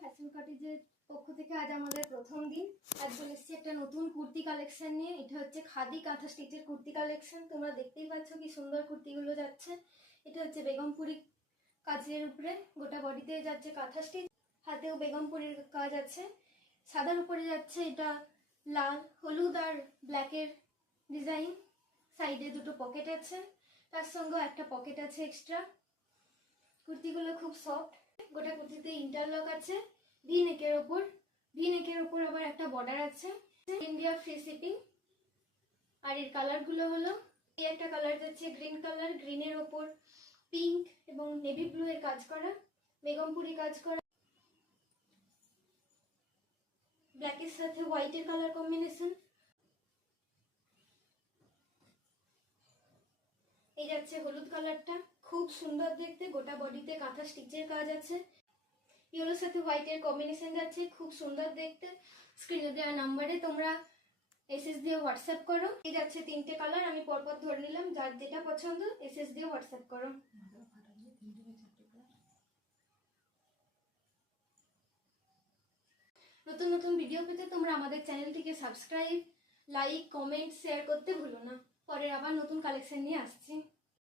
Fashion কটেজের পক্ষ থেকে আজ আমাদের প্রথম দিন। আজ চলে এসেছি একটা নতুন কুর্তি কালেকশন নিয়ে। এটা হচ্ছে খাদি কাঁথা স্টিচের কুর্তি কালেকশন। তোমরা দেখতেই পাচ্ছ কি সুন্দর কুর্তিগুলো যাচ্ছে। এটা হচ্ছে বেগমপুরি কাজের উপরে, গোটা বডিতে যাচ্ছে কাঁথা স্টিচ, হাতেও বেগমপুরির কাজ আছে। সাদার উপরে যাচ্ছে এটা লাল, হলুদ আর ব্ল্যাকের ডিজাইন। সাইডে দুটো পকেট আছে, তার সঙ্গে একটা পকেট আছে এক্সট্রা। কুর্তিগুলো খুব সফট। গোটা কুর্তিতে ইন্টারলক আছে ভি নেকের ওপর আবার একটা বর্ডার আছে। India free shipping. আর এর কালারগুলো হলো, এই একটা কালার যাচ্ছে গ্রিন কালার, গ্রিনের ওপর পিঙ্ক এবং নেভি ব্লু এর কাজ করা, বেগমপুরি কাজ করা, ব্ল্যাকের সাথে হোয়াইটের কালার কম্বিনেশন। এই যাচ্ছে হলুদ কালারটা, খুব সুন্দর দেখতে, গোটা বডিতে কাঁথা স্টিচের কাজ আছে। ইয়েলোর সাথে হোয়াইটের কম্বিনেশন যাচ্ছে, খুব সুন্দর দেখতে। স্ক্রিনে দেওয়া নাম্বারে তোমরা এসএস দিয়ে হোয়াটসঅ্যাপ করো। এই যাচ্ছে তিনটে কালার, আমি পরপর ধরে নিলাম, যার যেটা পছন্দ এসএস দিয়ে হোয়াটসঅ্যাপ করো। নতুন নতুন ভিডিও পেতে তোমরা আমাদের চ্যানেলটিকে সাবস্ক্রাইব, লাইক, কমেন্ট, শেয়ার করতে ভুলো না। পরে আবার নতুন কালেকশন নিয়ে আসছি।